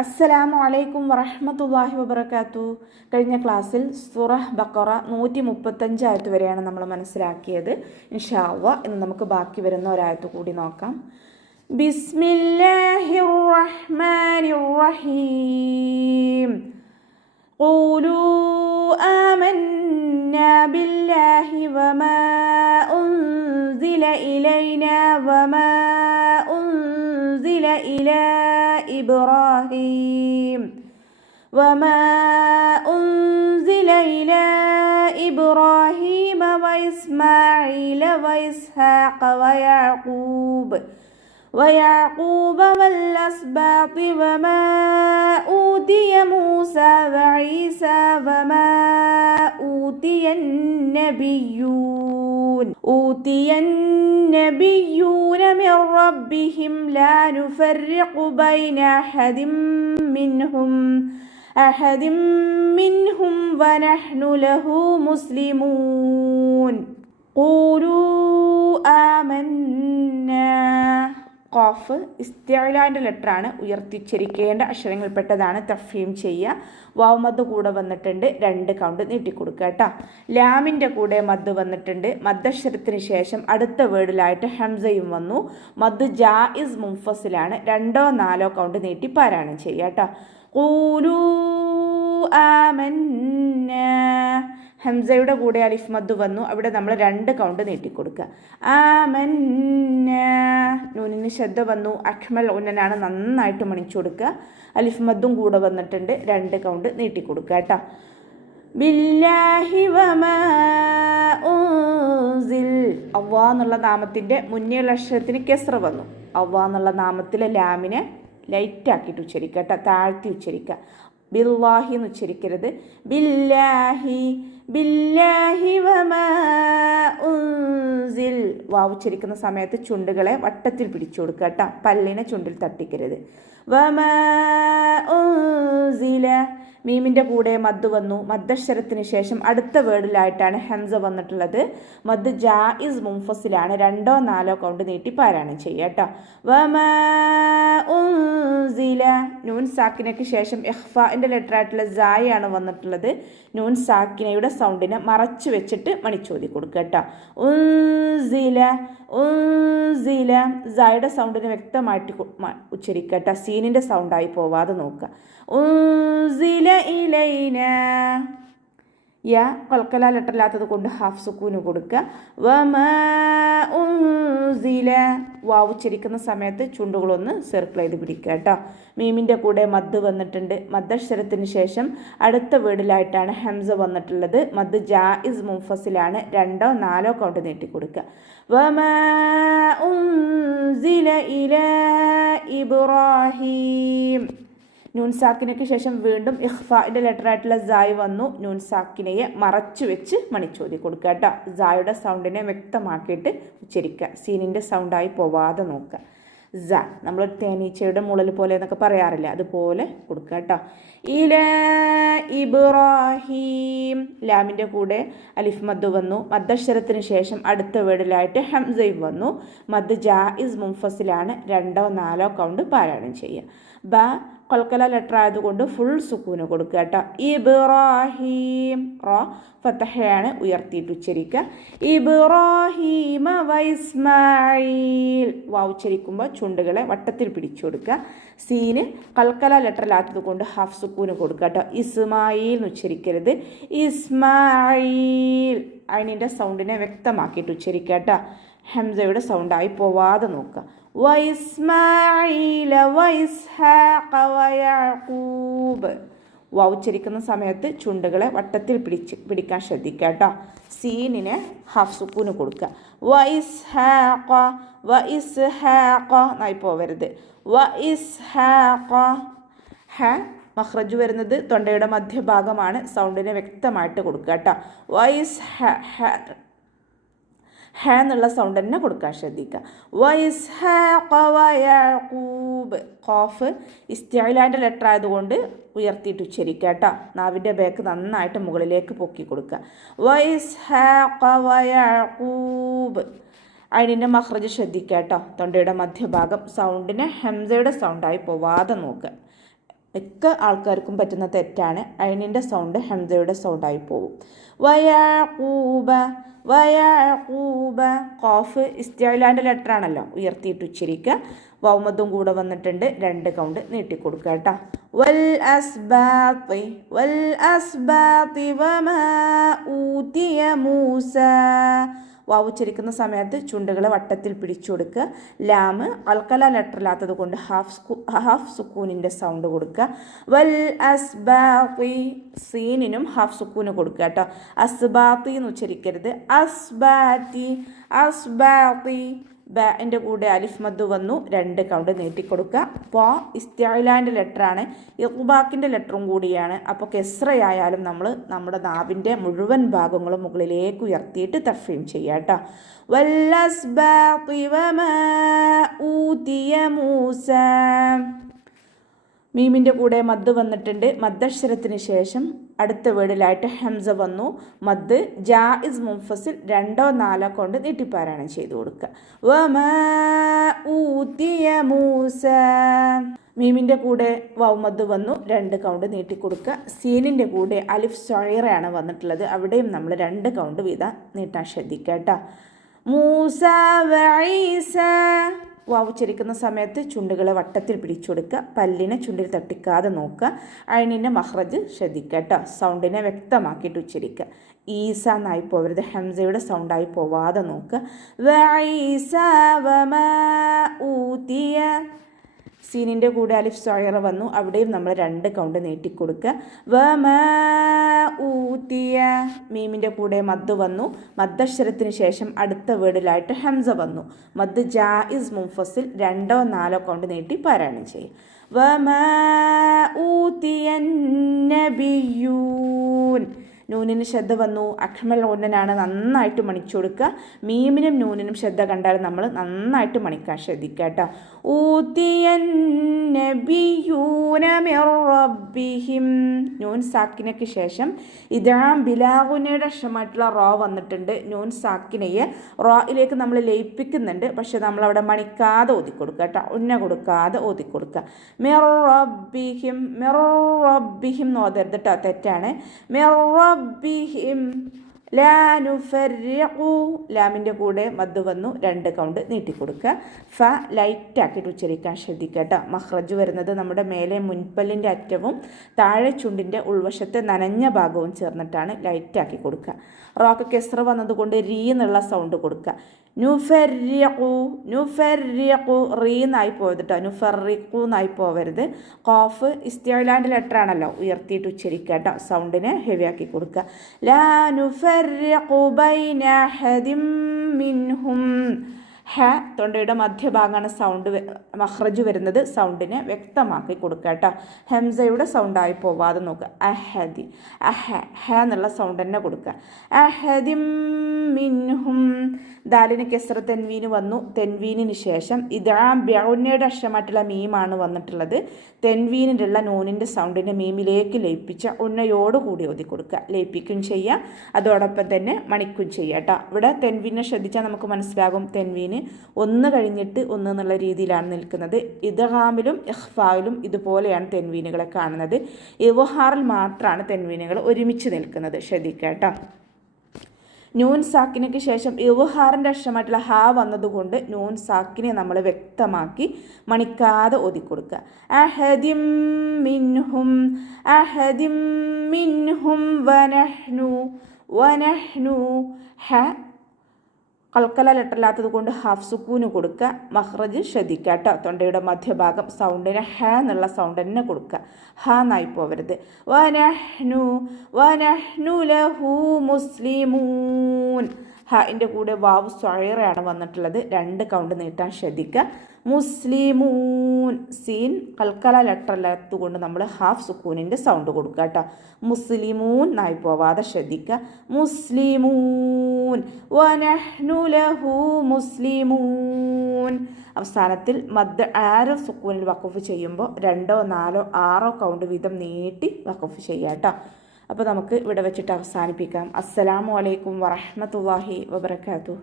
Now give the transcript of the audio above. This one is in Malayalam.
അസ്സലാമു അലൈക്കും വറഹ്മത്തുള്ളാഹി വബറകാതുഹു. കഴിഞ്ഞ ക്ലാസ്സിൽ സൂറ ബഖറ 135 ആയത്ത് വരെയാണ് നമ്മൾ മനസ്സിലാക്കിയത്. ഇൻഷാ അല്ലാഹ് ഇന്ന് നമുക്ക് ബാക്കി വരുന്ന ഒരായത്ത് കൂടി നോക്കാം. ബിസ്മില്ലാഹിർ റഹ്മാനിർ റഹീം. ഖൂലൂ ആമന്നാ ബില്ലാഹി വമാ ഉൻസില ഇലൈനാ വമാ ഉൻസില ഇലാ إبراهيم وما أنزل إلى إبراهيم وإسماعيل وإسحاق ويعقوب والأسباط وما أوتي موسى وعيسى وما أوتي النبيون من ربهم لا نفرق بين أحد منهم ونحن له مسلمون قولوا آمنا. ഖാഫ് ഇസ്തിഅലാൻ്റെ ലെറ്ററാണ്, ഉയർത്തിച്ചരിക്കേണ്ട അക്ഷരങ്ങളിൽപ്പെട്ടതാണ്. തഫ്ഹീം ചെയ്യുക. വാവ് മദ് കൂടെ വന്നിട്ടുണ്ട്, 2 കൗണ്ട് നീട്ടിക്കൊടുക്കുക കേട്ടോ. ലാമിൻ്റെ കൂടെ മദ് വന്നിട്ടുണ്ട്. മദ്ദക്ഷരത്തിന് ശേഷം അടുത്ത വേർഡിലായിട്ട് ഹംസയും വന്നു. മദ് ജായിസ് മുൻഫസിലാണ്, 2 4 കൗണ്ട് നീട്ടി പാരായണം ചെയ്യുക കേട്ടോ. ഖൂലൂ ആമന്നാ. ഹംസയുടെ കൂടെ അലിഫ് മദ് വന്നു, അവിടെ നമ്മൾ 2 കൗണ്ട് നീട്ടിക്കൊടുക്കുക. ആമന്നാ. നൂനിന് ശബ്ദ വന്നു, അഖ്മൽ ഉന്നനാണ്, നന്നായിട്ട് മണിച്ചു കൊടുക്കുക. അലിഫ് മദ്ദും കൂടെ വന്നിട്ടുണ്ട്, 2 കൗണ്ട് നീട്ടിക്കൊടുക്കുക കേട്ടോ. ബില്ലാഹി വമാ ഉൻസിൽ. അവ്വാ എന്നുള്ള നാമത്തിൻ്റെ മുന്നേയുള്ള അക്ഷരത്തിന് കെസ്ര വന്നു. അവ്വാ എന്നുള്ള നാമത്തിലെ ലാമിനെ ലൈറ്റാക്കിയിട്ട് ഉച്ചരിക്കുക കേട്ടോ, താഴ്ത്തി ഉച്ചരിക്കുക. ബില്ലാഹി എന്ന് ഉച്ചരിക്കരുത്. ബില്ലാഹി വമാ ഉൻസിൽ. വാവ് ഉച്ചരിക്കുന്ന സമയത്ത് ചുണ്ടുകളെ വട്ടത്തിൽ പിടിച്ചു കൊടുക്കുക കേട്ടോ, പല്ലിനെ ചുണ്ടിൽ തട്ടിക്കരുത്. വമാ ഉൻസില. മീമിൻ്റെ കൂടെ മദ് വന്നു. മദ്ദക്ഷരത്തിന് ശേഷം അടുത്ത വേർഡിലായിട്ടാണ് ഹംസ വന്നിട്ടുള്ളത്. മദ് ജായിസ് മുൻഫസിലാണ്, 2 4 കൗണ്ട് നീട്ടി പാരായണം ചെയ്യുക കേട്ടോ. വമാ ഉൻസില. നൂൻ സാക്കിനയ്ക്ക് ശേഷം ഇഖ്ഫാൻ്റെ ലെറ്ററായിട്ടുള്ള സായാണ് വന്നിട്ടുള്ളത്. നൂൻ സാക്കിനയുടെ സൗണ്ടിനെ മറച്ചു വെച്ചിട്ട് മണിച്ചോതി കൊടുക്കുക കേട്ടോ. ഉൻസില ഉൻസില. സായുടെ സൗണ്ടിനെ വ്യക്തമായിട്ട് ഉച്ചരിക്കുക കേട്ടോ, സീനിൻ്റെ സൗണ്ടായി പോവാതെ നോക്കുക. ഉൻസില ഇലൈന. യാ കൽക്കല ലെറ്ററില്ലാത്തത് കൊണ്ട് ഹാഫ് സുക്കൂന് കൊടുക്കുക. വമാ ഉൻസില. വാവ് ഉച്ചരിക്കുന്ന സമയത്ത് ചുണ്ടുകളൊന്ന് സർക്കിൾ ചെയ്ത് പിടിക്കുക കേട്ടോ. മീമിൻ്റെ കൂടെ മദ് വന്നിട്ടുണ്ട്. മദ്ദക്ഷരത്തിന് ശേഷം അടുത്ത വേർഡിലായിട്ടാണ് ഹംസ വന്നിട്ടുള്ളത്. മദ് ജായിസ് മുൻഫസിലാണ്, 2 4 കൗണ്ട് നീട്ടിക്കൊടുക്കുക. വമാ ഉൻസില ഇലാ ഇബ്രാഹീം. നൂൻ സാക്കിനയ്ക്ക് ശേഷം വീണ്ടും ഇഖ്ഫാൻ്റെ ലെറ്ററായിട്ടുള്ള സായ് വന്നു. നൂൻ സാക്കിനയെ മറച്ചു വെച്ച് മണിച്ചോതി കൊടുക്കുക കേട്ടോ. സായുടെ സൗണ്ടിനെ വ്യക്തമാക്കിയിട്ട് ഉച്ചരിക്കുക, സീനിൻ്റെ സൗണ്ടായി പോവാതെ നോക്കുക. സ നമ്മൾ തേനീച്ചയുടെ മുളൽ പോലെ എന്നൊക്കെ പറയാറില്ല, അതുപോലെ കൊടുക്കുക കേട്ടോ. ഇലാ ഇബ്രാഹീം. ലാമിൻ്റെ കൂടെ അലിഫ് മദ് വന്നു. മദ്ദക്ഷരത്തിന് ശേഷം അടുത്ത വേർഡിലായിട്ട് ഹംസയും വന്നു. മദ് ജായിസ് മുൻഫസിലാണ്, 2 4 കൗണ്ട് പാരായണം ചെയ്യുക. ബ കൽക്കല ലെറ്റർ ആയതുകൊണ്ട് ഫുൾ സുക്കൂന് കൊടുക്കുക കേട്ടോ. ഇബ്രാഹീം. റോ ഫതഹയാണ്, ഉയർത്തിയിട്ട് ഉച്ചരിക്കുക. ഇബ്രാഹീമ വഇസ്മായിൽ. വാവ് ഉച്ചരിക്കുമ്പോൾ ചുണ്ടുകളെ വട്ടത്തിൽ പിടിച്ചു കൊടുക്കുക. സീന് കൽക്കല ലെറ്ററിലാത്തത് കൊണ്ട് ഹാഫ് സുക്കൂന് കൊടുക്കുക കേട്ടോ. ഇസ്മായിൽ എന്ന് ഉച്ചരിക്കരുത്, ഇസ്മായിൽ. അതിൻ്റെ സൗണ്ടിനെ വ്യക്തമാക്കിയിട്ട് ഉച്ചരിക്കുക കേട്ടോ, ഹംസയുടെ സൗണ്ടായി പോവാതെ നോക്കുക. വഇസ്മാഈല വഇസ്ഹാഖ വയഅഖൂബ്. വാവ് ഉച്ചരിക്കുന്ന സമയത്ത് ചുണ്ടുകളെ വട്ടത്തിൽ പിടിക്കാൻ ശ്രദ്ധിക്കുക കേട്ടോ. സീനിനെ ഹാഫ് സുക്കൂന് കൊടുക്കുക. വഇസ്ഹാഖ വഇസ്ഹാഖ എന്നായി പോവരുത്. വഇസ്ഹാഖ. ഹ മഖ്റജ് വരുന്നത് തൊണ്ടയുടെ മധ്യഭാഗമാണ്, സൗണ്ടിനെ വ്യക്തമായിട്ട് കൊടുക്കുക കേട്ടോ. ഹ എന്നുള്ള സൗണ്ട് തന്നെ കൊടുക്കാൻ ശ്രദ്ധിക്കുക. വഇസ്ഹാഖ വയഅഖൂബ്. ഖാഫ് ഇസ്തിഅലാൻ്റെ ലെറ്റർ ആയതുകൊണ്ട് ഉയർത്തിയിട്ട് ഉച്ചരിക്കുക കേട്ടോ. നാവിൻ്റെ ബാക്ക് നന്നായിട്ട് മുകളിലേക്ക് പൊക്കി കൊടുക്കുക. വഇസ്ഹാഖ വയഅഖൂബ്. അതിൻ്റെ മഖ്റജ് ശ്രദ്ധിക്കുക കേട്ടോ. തൊണ്ടയുടെ മധ്യഭാഗം സൗണ്ടിനെ ഹംസയുടെ സൗണ്ടായി പോവാതെ നോക്കുക. മിക്ക ആൾക്കാർക്കും പറ്റുന്ന തെറ്റാണ്. ഐനിൻ്റെ സൗണ്ട് ഹംസയുടെ സൗണ്ടായി പോകും. വയാഖൂബ വയാഖൂബ. ഖാഫ് ഇസ്തിഅലാൻ്റെ ലെറ്റർ ആണല്ലോ, ഉയർത്തിയിട്ട് ഉച്ചരിക്കുക. വൗമദും കൂടെ വന്നിട്ടുണ്ട്, 2 കൗണ്ട് നീട്ടിക്കൊടുക്കുക കേട്ടോ. വൽ അസ്ബാത്തി വൽ അസ്ബാത്തി വമാ ഊതിയ മൂസ. വാവ് ഉച്ചരിക്കുന്ന സമയത്ത് ചുണ്ടുകൾ വട്ടത്തിൽ പിടിച്ചു കൊടുക്കുക. ലാമ് അൽക്കല ലെറ്ററില്ലാത്തത് കൊണ്ട് ഹാഫ് സുക്കൂനിൻ്റെ സൗണ്ട് കൊടുക്കുക. വൽ അസ്ബാത്തി. സീനിനും ഹാഫ് സുക്കൂന് കൊടുക്കുക കേട്ടോ. അസ്ബാത്തി എന്ന് ഉച്ചരിക്കരുത്. അസ്ബാത്തി അസ്ബാത്തി. ബാൻ്റെ കൂടെ അലിഫ് മദ്ദ് വന്നു, 2 കൗണ്ട് നീട്ടിക്കൊടുക്കുക. അപ്പോൾ ഇസ്തിഅലാൻ്റെ ലെറ്ററാണ്, ഇഖ്ബാക്കിൻ്റെ ലെറ്ററും കൂടിയാണ്. അപ്പോൾ കെസ്റയായാലും നമ്മൾ നമ്മുടെ നാവിൻ്റെ മുഴുവൻ ഭാഗങ്ങളും മുകളിലേക്ക് ഉയർത്തിയിട്ട് തഫ്ഈം ചെയ്യുക കേട്ടോ. വല്ലസ്ബാത്തി വമാ ഊതിയ മൂസ. മീമിൻ്റെ കൂടെ മദ് വന്നിട്ടുണ്ട്. മദ്ദക്ഷരത്തിന് ശേഷം അടുത്ത വേർഡിലായിട്ട് ഹംസ വന്നു. മദ് ജായിസ് മുൻഫസിൽ 2 4 കൊണ്ട് നീട്ടിപ്പാരായണം ചെയ്തു കൊടുക്കുക. വമാ ഊതിയ മൂസ. മീമിൻ്റെ കൂടെ വൗമദ് വന്നു, 2 കൗണ്ട് നീട്ടിക്കൊടുക്കുക. സീനിൻ്റെ കൂടെ അലിഫ് സൊയറയാണ് വന്നിട്ടുള്ളത്, അവിടെയും നമ്മൾ 2 കൗണ്ട് വീതം നീട്ടാൻ ശ്രദ്ധിക്കുക കേട്ടോ. മൂസ വഈസ. വാവ് ഉച്ചരിക്കുന്ന സമയത്ത് ചുണ്ടുകളെ വട്ടത്തിൽ പിടിച്ചു കൊടുക്കുക. പല്ലിനെ ചുണ്ടിൽ തട്ടിക്കാതെ നോക്കുക. ഐനിൻ്റെ മഹ്റജ് ശ്രദ്ധിക്കുക കേട്ടോ. സൗണ്ടിനെ വ്യക്തമാക്കിയിട്ട് ഉച്ചരിക്കുക. ഈസ എന്നായി പോവരുത്, ഹംസയുടെ സൗണ്ടായി പോവാതെ നോക്കുക. വഈസ വമാ ഊതിയ. സീനിൻ്റെ കൂടെ അലിഫ് സൊയറ വന്നു, അവിടെയും നമ്മൾ 2 കൗണ്ട് നീട്ടിക്കൊടുക്കുക. വമാ ഊതിയ. മീമിൻ്റെ കൂടെ മദ് വന്നു. മദ്ദക്ഷരത്തിന് ശേഷം അടുത്ത വേർഡിലായിട്ട് ഹംസ വന്നു. മദ് ജായിസ് മുൻഫസിൽ 2 4 കൗണ്ട് നീട്ടി പാരായണം ചെയ്യും. വമാ ഊതിയ നബിയ്യൂൻ. നൂനിന് ശ്രദ്ധ വന്നു, അഖ്മൽ ഊന്നനാണ്, നന്നായിട്ട് മണിച്ചു കൊടുക്കുക. മീമിനും നൂനിനും ശ്രദ്ധ കണ്ടാൽ നമ്മൾ നന്നായിട്ട് മണിക്കാൻ ശ്രദ്ധിക്കുക കേട്ടോ. ഊതിയൻ നബിയൂന മിർ റബ്ബിഹിം. നൂൻ സാക്കിനയ്ക്ക് ശേഷം ഇദാം ബിലാഗുനയുടെ അക്ഷരമായിട്ടുള്ള റോ വന്നിട്ടുണ്ട്. നൂൻ സാക്കിനയെ റോയിലേക്ക് നമ്മൾ ലയിപ്പിക്കുന്നുണ്ട്, പക്ഷെ നമ്മളവിടെ മണിക്കാതെ ഓതിക്കൊടുക്കുക കേട്ടോ, ഉന്ന കൊടുക്കാതെ ഓതിക്കൊടുക്കുക. മിർ റബ്ബിഹിം മിർ റബ്ബിഹിം എന്ന് ഓതരുത് കേട്ടോ, തെറ്റാണ്. മിർ റബ്ബിഹിം ലാ നുഫർരിഖു. ലാമിൻ്റെ കൂടെ മദ് വന്നു, 2 കൗണ്ട് നീട്ടിക്കൊടുക്കുക. ഫ ലൈറ്റാക്കിയിട്ട് ഉച്ചരിക്കാൻ ശ്രദ്ധിക്കുക കേട്ടോ. മഹ്റജ് വരുന്നത് നമ്മുടെ മേലെ മുൻപല്ലിൻ്റെ അറ്റവും താഴെ ചുണ്ടിൻ്റെ ഉൾവശത്തെ നനഞ്ഞ ഭാഗവും ചേർന്നിട്ടാണ്, ലൈറ്റാക്കി കൊടുക്കുക. റോക്ക് കെസ്റ വന്നതുകൊണ്ട് രീ എന്നുള്ള സൗണ്ട് കൊടുക്കുക. നുഫർരിഖു നുഫർരിഖു. റീ എന്നായി പോവരുത് കേട്ടോ, നുഫർറിഖു എന്നായി പോവരുത്. ഖാഫ് ഇസ്തിഅലാൻ്റെ ലെറ്റർ ആണല്ലോ, ഉയർത്തിയിട്ട് ഉച്ചരിക്കുക കേട്ടോ, സൗണ്ടിനെ ഹെവി ആക്കി കൊടുക്കുക. ലാ നുഫർരിഖു ബൈന അഹദിൻ മിൻഹും. ഹ തൊണ്ടയുടെ മധ്യഭാഗമാണ് സൗണ്ട് മഹ്റജ് വരുന്നത്, സൗണ്ടിനെ വ്യക്തമാക്കി കൊടുക്കുക കേട്ടോ. ഹംസയുടെ സൗണ്ടായി പോവാതെ നോക്കുക. അഹദി അഹ ഹ എന്നുള്ള സൗണ്ട് തന്നെ കൊടുക്കുക. അഹദിം മിൻഹും. ദാലിന് കെസ്റ തെൻവീന് വന്നു. തെൻവീനിന് ശേഷം ഇദാം ബിഉന്നയുടെ അക്ഷരമായിട്ടുള്ള മീമാണ് വന്നിട്ടുള്ളത്. തെൻവീനിലുള്ള നൂനിൻ്റെ സൗണ്ടിനെ മീമിലേക്ക് ലയിപ്പിച്ച ഉന്നയോടുകൂടി ഓതി കൊടുക്കുക. ലയിപ്പിക്കും ചെയ്യുക, അതോടൊപ്പം തന്നെ മണിക്കും ചെയ്യുക കേട്ടോ. ഇവിടെ തെൻവീനെ ശ്രദ്ധിച്ചാൽ നമുക്ക് മനസ്സിലാകും, തെൻവീന് 1 കഴിഞ്ഞിട്ട് 1 എന്നുള്ള രീതിയിലാണ് നിൽക്കുന്നത്. ഇദ്ഗാമിലും ഇഖ്ഫായിലും ഇതുപോലെയാണ് തെൻവീനുകളെ കാണുന്നത്. ഇവ്ഹാറിൽ മാത്രമാണ് തെൻവീനുകൾ ഒരുമിച്ച് നിൽക്കുന്നത്, ശ്രദ്ധിക്കുക കേട്ടോ. നൂൻ സാക്കിനയ്ക്ക് ശേഷം ഇവ്ഹാറിൻ്റെ അക്ഷരമായിട്ടുള്ള ഹ വന്നതുകൊണ്ട് നൂൻ സാക്കിനെ നമ്മൾ വ്യക്തമാക്കി മണിക്കാതെ ഓതിക്കൊടുക്കുക. അഹദിം മിൻഹും അഹദിം മിൻഹും വനഹ്നു വനഹ്നു. ഹ കൽക്കല ലെറ്ററില്ലാത്തത് കൊണ്ട് ഹാഫ് സുക്കൂന് കൊടുക്കുക. മഹ്റജ് ശ്രദ്ധിക്കുക കേട്ടോ. തൊണ്ടയുടെ മധ്യഭാഗം സൗണ്ടിന് ഹ എന്നുള്ള സൗണ്ട് തന്നെ കൊടുക്കുക, ഹ എന്നായി പോവരുത്. വനഹ്നു വനഹ്നു ലഹു മുസ്ലിമൂൻ. ഹൻ്റെ കൂടെ വാവ് സ്വയറയാണ് വന്നിട്ടുള്ളത്, 2 കൗണ്ട് നീട്ടാൻ ശ്രദ്ധിക്കുക. മുസ്ലിമൂൻ. സീൻ കൽക്കല ലെറ്ററില്ലാത്തത് കൊണ്ട് നമ്മൾ ഹാഫ് സുക്കൂനിൻ്റെ സൗണ്ട് കൊടുക്കുക കേട്ടോ. മുസ്ലിമൂൻ എന്നായി പോവാതെ ശ്രദ്ധിക്കുക. മുസ്ലിമൂൻ വനഹ്നു ലഹു മുസ്ലിമൂൻ. അവസാനത്തിൽ മദ് ആരോ സുക്കൂനിൽ വഖഫ് ചെയ്യുമ്പോൾ 2 4 6 കൗണ്ട് വീതം നീട്ടി വഖഫ് ചെയ്യുക കേട്ടോ. അപ്പോൾ നമുക്ക് ഇവിടെ വെച്ചിട്ട് അവസാനിപ്പിക്കാം. അസ്സലാമു അലൈക്കും വറഹ്മത്തുള്ളാഹി വബറകാതുഹു.